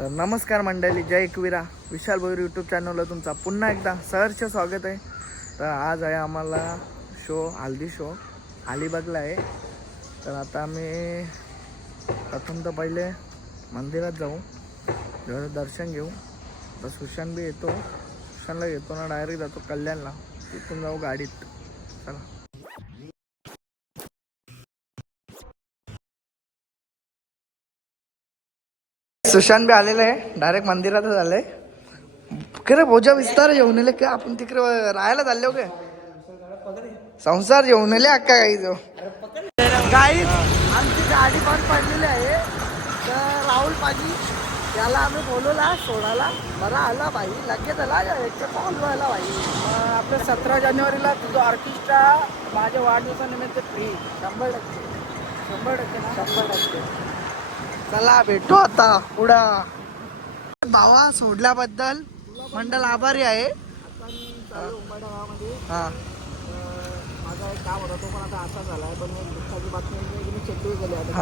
तर नमस्कार मंडळी, जय एकविरा विशाल भोईर यूट्यूब चॅनलला तुमचा पुन्हा एकदा सहर्ष स्वागत आहे. तर आज आहे आम्हाला हल्दी शो अलिबागला आहे. तर आता आम्ही प्रथम तर पहिले मंदिरात जाऊ, दर्शन घेऊ. तर सुशांत बी येतो, सुशांतला घेतो ना डायरेक्ट जातो कल्याणला, तिथून जाऊ गाडीत. चला. सुशांत बी आलेलं आहे, डायरेक्ट मंदिरातच आलंय. खरं भोजा विस्तार जेवण येले का आपण तिकडे राहायला चाललो काय संसार जेवण येले अक्का काही जो काही आमची गाडी पण पडलेली आहे. तर राहुल पाजी याला आम्ही बोलवला सोडायला, बरा आला भाई, लगेच आला बोलवायला भाई. आपल्या 17 जानेवारीला तुझं ऑर्केस्ट्रा माझ्या वाढदिवसानिमित्त फ्री 100% ना 100%. चला भेटू आता पुढं. भावा सोडल्याबद्दल मंडळ आभारी आहे. हा माझा एक काम होता तो पण आता असा झालाय, पण दुःखाची बातमी मी चेंडू गेले आता.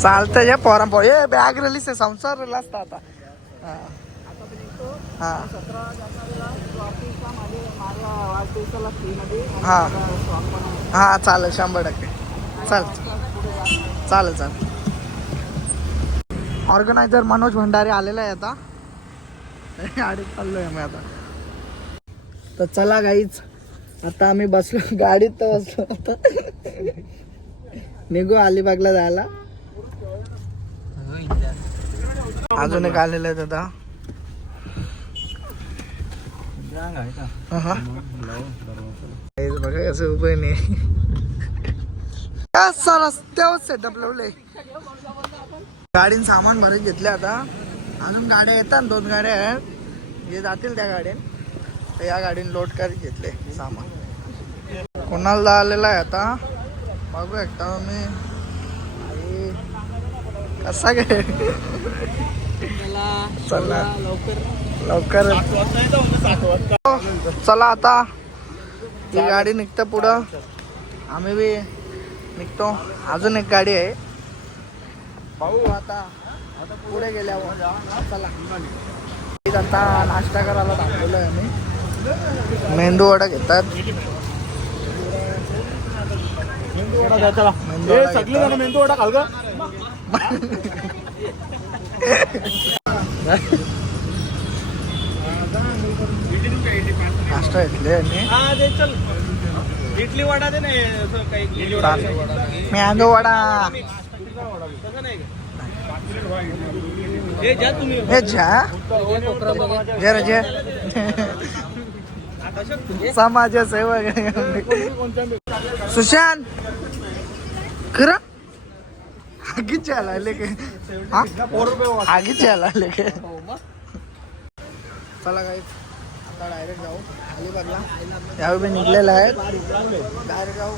चालतं या पोरा ये बॅग रिलीज आहे, संसार रिलीज असता आता. हा 17 जानेवारीला ऑफिसला माझ्या वाढदिवसाला फ्रीमध्ये. हा हा चालेल 100%. चालेल चालेल. ऑर्गनायझर मनोज भंडारे आलेला आहे आता. गाडीत चाललोय मी आता. तर चला गाईच, आता आम्ही बसलो गाडीत, तर बसलो आता निघू अलिबागला जायला. अजून एक आलेलं आहे दादा. बघा कसं उभं नाही रस्त्यावर सेटअप लावले. गाडीन सामान भरत घेतले. आता अजून गाड्या येतात, 2 गाड्या आहेत, जे जातील त्या गाडीन. तर या गाडीने लोड करत घेतले सामान. कोणाला आलेला आहे आता बघू एकटा मी कसा गे. चला लवकर चला. आता ही गाडी निघतं पुढं, आम्ही बी निघतो. अजून एक गाडी आहे भाऊ. आता पुढे गेल्यावर चला. आता नाश्ता करायला थांबलेलो आहे आम्ही. मेंदू वडा घेतात. मेंदू वडा खाल का नाश्ता घेतले इडली वडा दे ना. मेंदू वडा समाज सेवक सुशांत खरं आगीच आले के आगीच आले के. चला काही आता डायरेक्ट जाऊ अलिबागला. यावेळी निघलेला आहे, डायरेक्ट जाऊ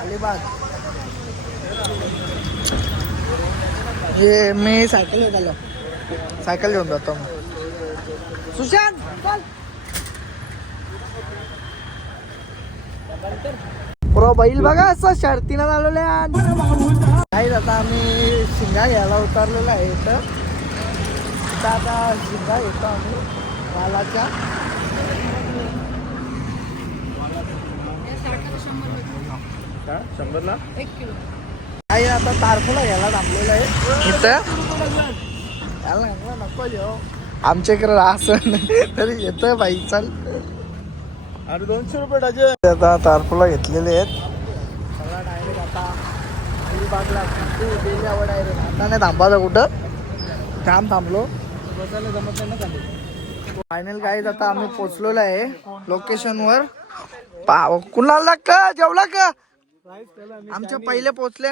अलिबाग. हे मी सायकल घेऊन आलो, सायकल घेऊन जातो मग. सुशांत चल. पुरा बैल बघा असं शर्तीनं चालवले. काही आता आम्ही शिंगा घ्यायला उतरलेला आहे इथं. आता शिंगा घेतो आम्ही मालाच्या. का 100ला 1 किलो. काही आता तारखेला घ्यायला थांबलेलं आहे इथं. याला नको जेव आमच्या इकडे असं तरी येतं बाई. चल अरे 200 रुपये डझन. आता तारखेला घेतलेले आहेत. सगळा डायरेक्ट आता अलिबागला गेल्यावर डायरेक्ट. आता नाही थांबायचं कुठं, काम थांबलो बसायला जमत नाही ना. फायनल गाईज आता आम्ही पोचलेलो आहे लोकेशनवर. कुणाला का जेवला का आमच्या पहिले पोचले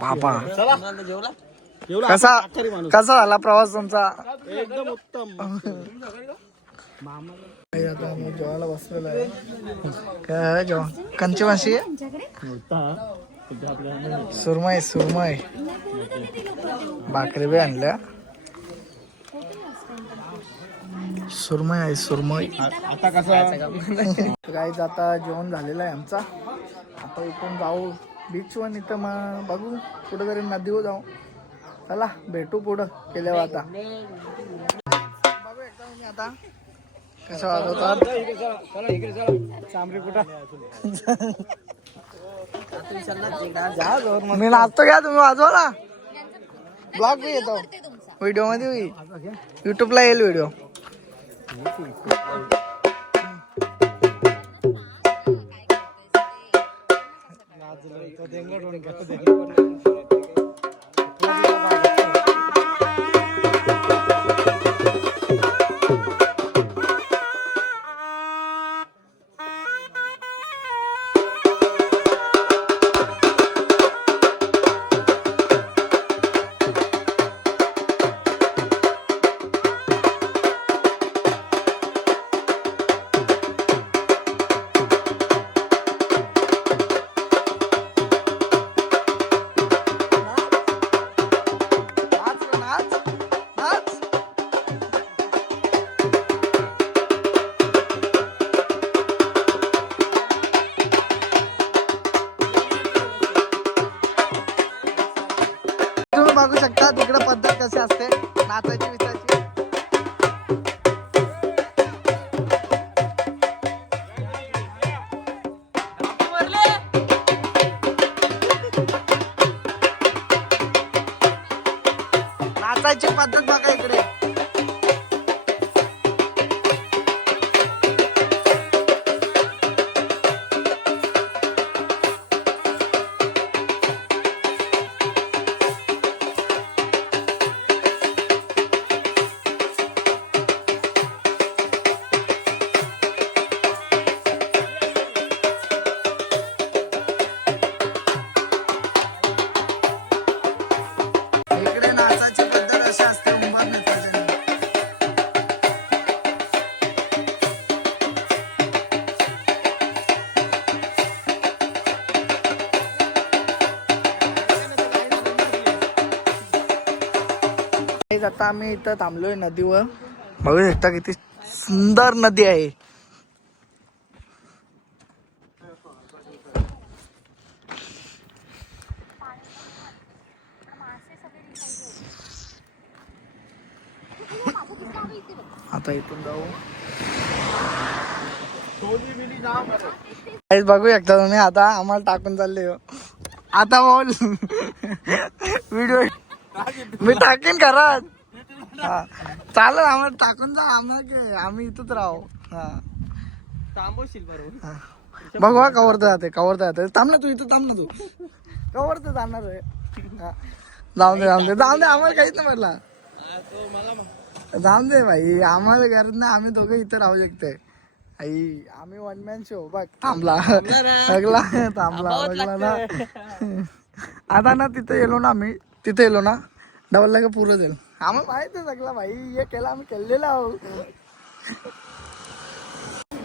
बाबा. कसा झाला प्रवास तुमचा? एकदम उत्तम. आता आम्ही जेवायला बसलेलो आहे. काय जेवण कंची माशी सुरमई सुरमई भाकरी बी आणल्या. सुरमई आहे सुरमई. आता कसं गाईज आता जेवण झालेलं आहे आमचा. आता इथून जाऊ बीचवर इथं मग बघू कुठेतरी नदीवर जाऊ. चला भेटू पुढं केल्यावर आता. बघू एकदा मी आता कसं वाजवतात. मी नाचतो घ्या तुम्ही वाजवा ना. ब्लॉग बी येतो व्हिडिओ मध्ये होईल. युट्यूबला येईल व्हिडिओ. तुम्ही बघू शकता तिकडे पद्धत कशी असते नाचायची विचारायची. नाचायची पद्धत बघा इकडे. इकडे नाचायची पद्धत अशी असते उंबर नेताची. आता आम्ही इथं थांबलोय नदीवर. बघू शकता किती सुंदर नदी आहे. आता इथून जाऊ. बघू शकता तुम्ही. आता आम्हाला टाकून चालले हो. आता बोल व्हिडिओ मी टाकेन खरंच. हा चालेल आम्हाला टाकून जा. आम्ही इथंच राहू. हा थांबवशील बरोबर. बघू हा कवर तर जाते कवर तर जाते. थांब ना तू इथं थांब ना तू. कवर तर जाणार आहे. जाऊन दे जाऊन दे जाऊन दे. आम्हाला काहीच नाही म्हटलं. जाऊन दे भाई आम्हाला गरज नाही. आम्ही दोघं इथं राहू शकते. आई आम्ही वन मॅन शो. बघ थांबला बघला थांबला बघला ना. आता ना तिथे गेलो ना आम्ही. तिथे गेलो ना डबल का पुरं जाईल. आम्हाला माहित आहे सगळं भाई. हे केलं आम्ही केलेलं आहोत.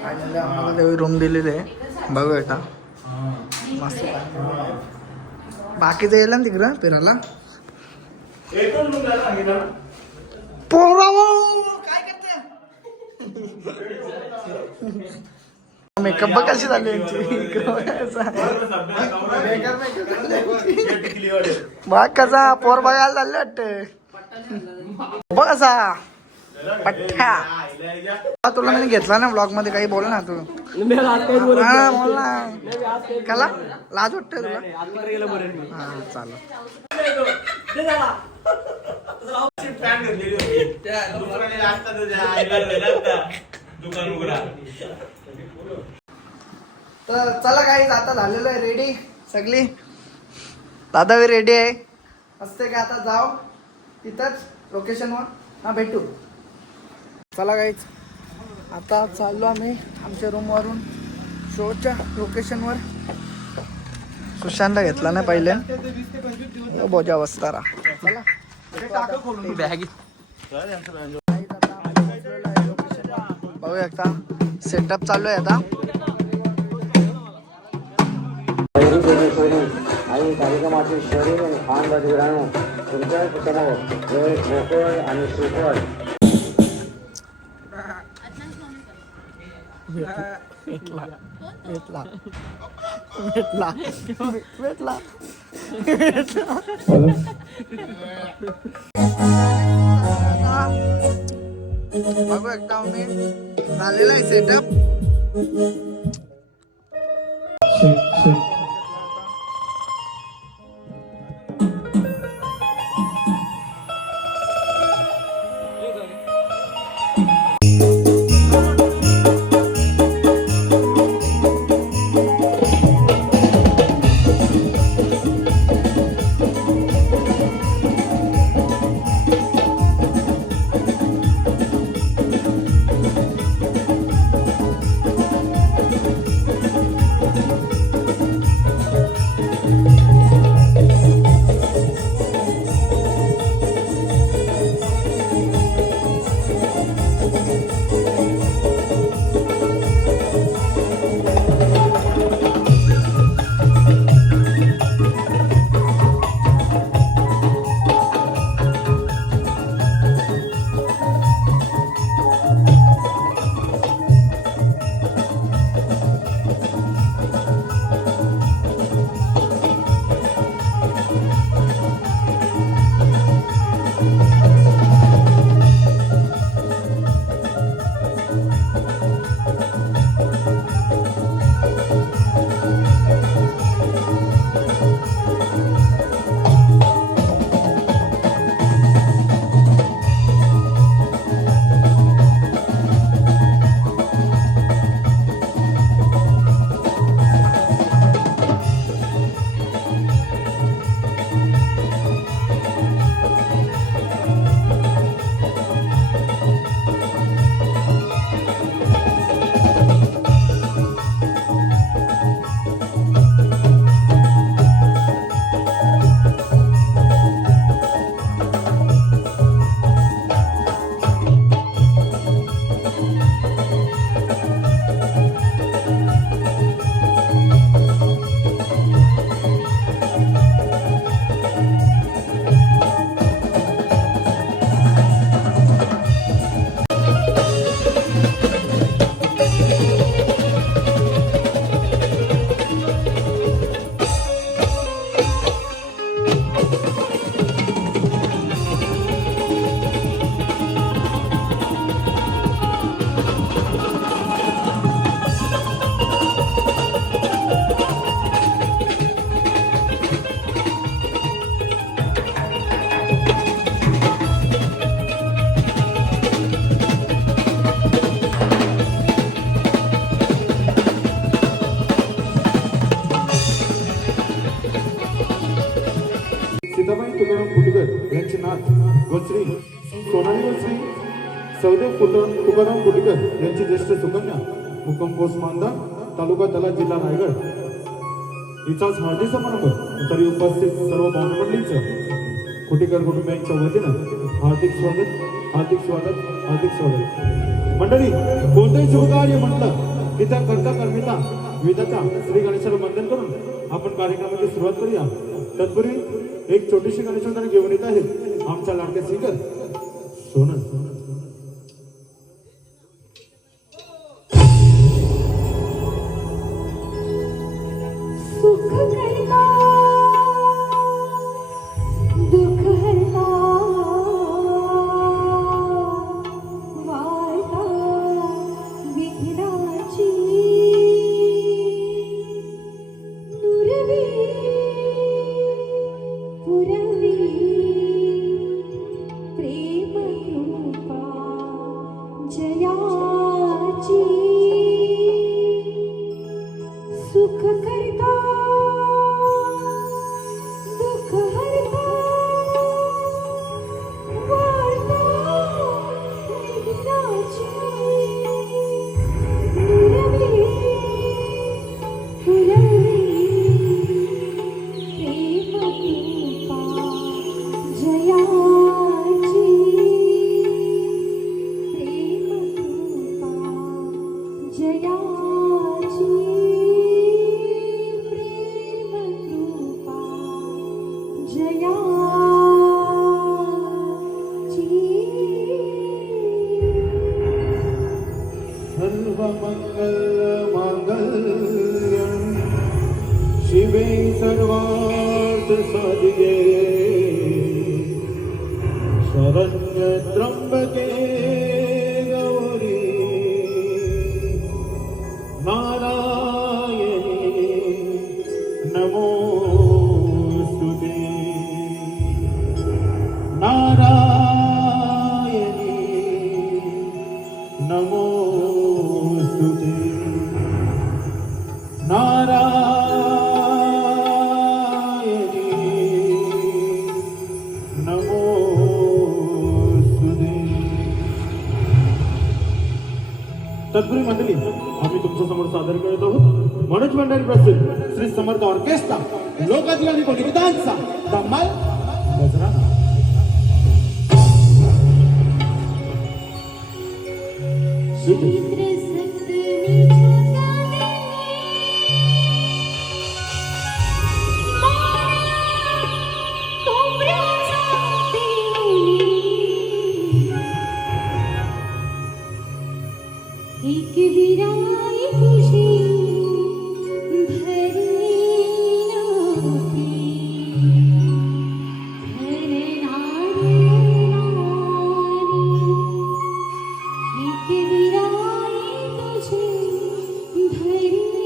फायनली आम्हाला तेवढी रूम दिलेली आहे. बघू आता मस्त. बाकीचं येईल ना तिकडं फिरायला. पोरावो काय करते. मेकअप बघ कशी झाली यांची. बघ कसा पोर बघायला चालले वाटते. बघ कसा पठ्ठ्या. तुला मी घेतला ना ब्लॉग मध्ये. काही बोल ना तू. हा बोल ना. कला लाज वाटते तुला. हा चालेल. तर चला काही आता झालेलं आहे रेडी सगळी. दादा बी रेडी आहे. असते का आता जाऊ तिथंच लोकेशनवर. हा भेटू. चला काहीच आता चाललो आम्ही आमच्या रूमवरून शोच्या लोकेशनवर. सुशांतला घेतला नाही पहिले. बोजा वस्तारा. चला बघू एकदा सेटअप चालू आहे आता. आणि कार्यक्रमाचे शरीर आणि खान राजवीरांनो तुमच्या समोर वेळ मोकळ आणि सुखद. भेटला भेटला भेटला भेटला बघू एकदा मी झालेला आहे सेटअप. सीताबाई तुकाराम फुटकर यांचे नाथ गोश्री सोनाली गोश्री सौदेव तुकाराम फुटकर यांची ज्येष्ठ सुकन्या मुक्काम पोस्ट मांदा तालुका तलाव जिल्हा रायगड हिचाच हळदी समारंभ तरी उपस्थित सर्व पाहुणमंडळींचं फुटेकर कुटुंबियांच्या वतीनं हार्दिक स्वागत हार्दिक स्वागत हार्दिक स्वागत. मंडळी कोणतंही शुभकार्य म्हटलं की त्या करता कर्मिता विधाता श्री गणेशाला वंदन करून आपण कार्यक्रमाची सुरुवात करूया. तत्पूर्वी एक छोटीशी गणेशवंदना घेऊन येत आहे आमच्या लाडक्या सिंगर सोनल. सुख करता दुःख हरता वार्ता विघ्नाची नुरवी पुरवी प्रेम कृपा जयाची सुख करता दुःख हरता वार्ता विघ्नाची नुरवी पुरवी प्रेम कृपा तत्पूर्वी मंडळी आम्ही तुमच्या समोर सादर करत आहोत मनोज भंडारी प्रसिद्ध श्री समर्थ ऑर्केस्ट्रा लोकातील आणि विधानचा धमाल गजरा. चित्र एक विराई तुझी भरी नव्हती धरणारी एक विराई तुझी भरी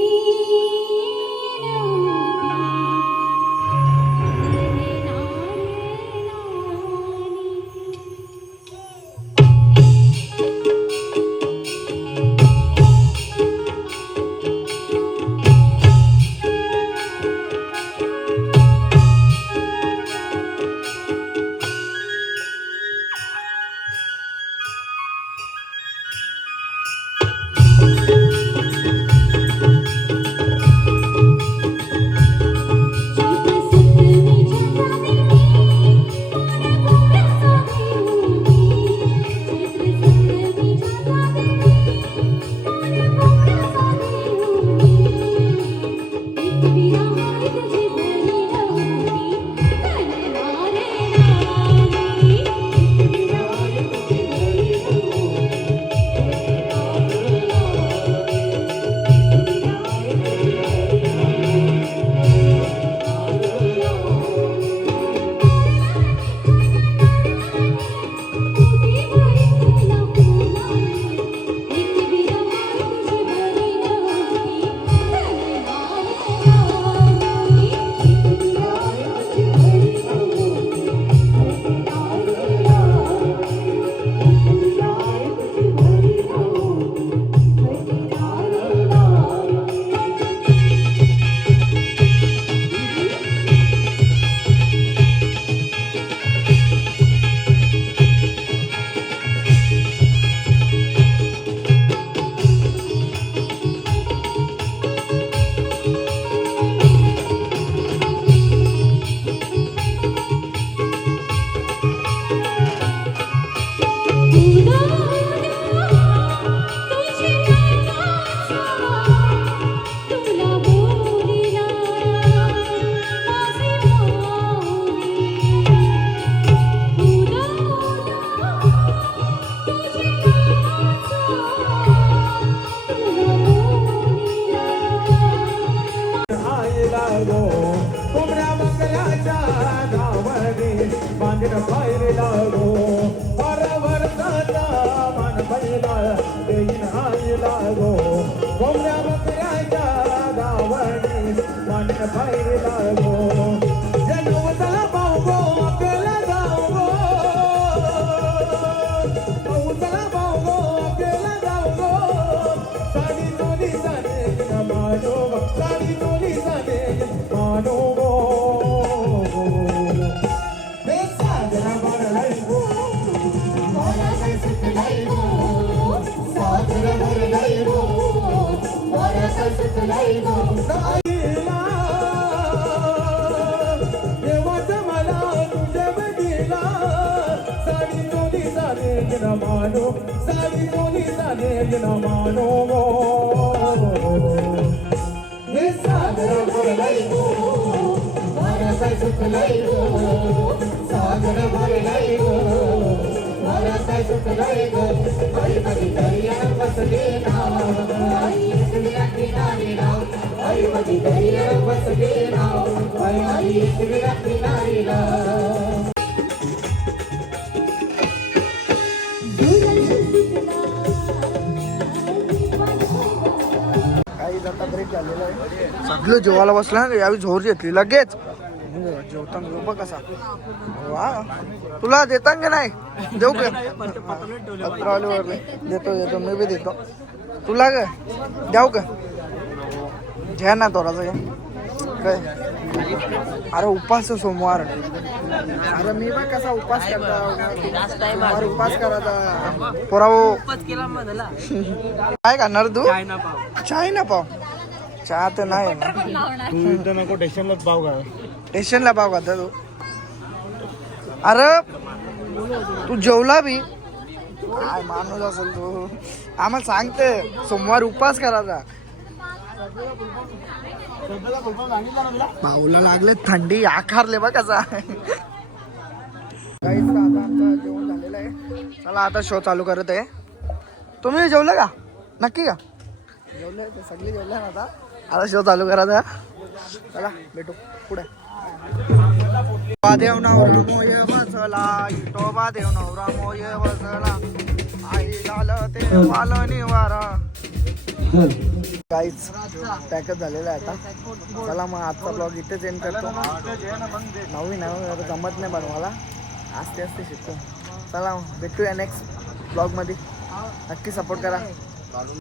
सगळं जेवायला बसला ना यावी झोर घेतली लगेच जेवताना झोपा कसा वा तुला देता का नाही देऊ का पत्रावलीवर देतो देतो मी बी देतो तुला का द्याव का घ्या ना थोडासा काय अरे उपास सोमवार अरे मी बघ कसा उपास करता सोमवार उपास करायचा पोराव केला मग झाला काय करणार तू चायना पाव चाय ना पाव चहा तर नाही ना तू इथं नको स्टेशनलाच पाव का स्टेशनला पाव खाता तू अरे तू जेवला बी काय माणूस असेल तू आम्हाला सांगते सोमवार उपास करायचा भाऊला लागले थंडी आकारले बघ कसा काहीच आता आमचं जेवण झालेलं आहे चला आता शो चालू करत आहे तुम्ही जेवलं का नक्की का जेवले ते सगळे जेवले ना आता शो चालू करायचा चला भेटू पुढे देव नवरा मोये बसला इटोबा देव नवरा मोये बसला आई झालं ते वालं निवारा काहीच पॅकअप झालेला आहे आता चला मग आजचा ब्लॉग इथेच एंड करतो नवीन जमत नाही बनवायला आस्ते आस्ते शिकतो चला भेटूया नेक्स्ट ब्लॉगमध्ये नक्की सपोर्ट करा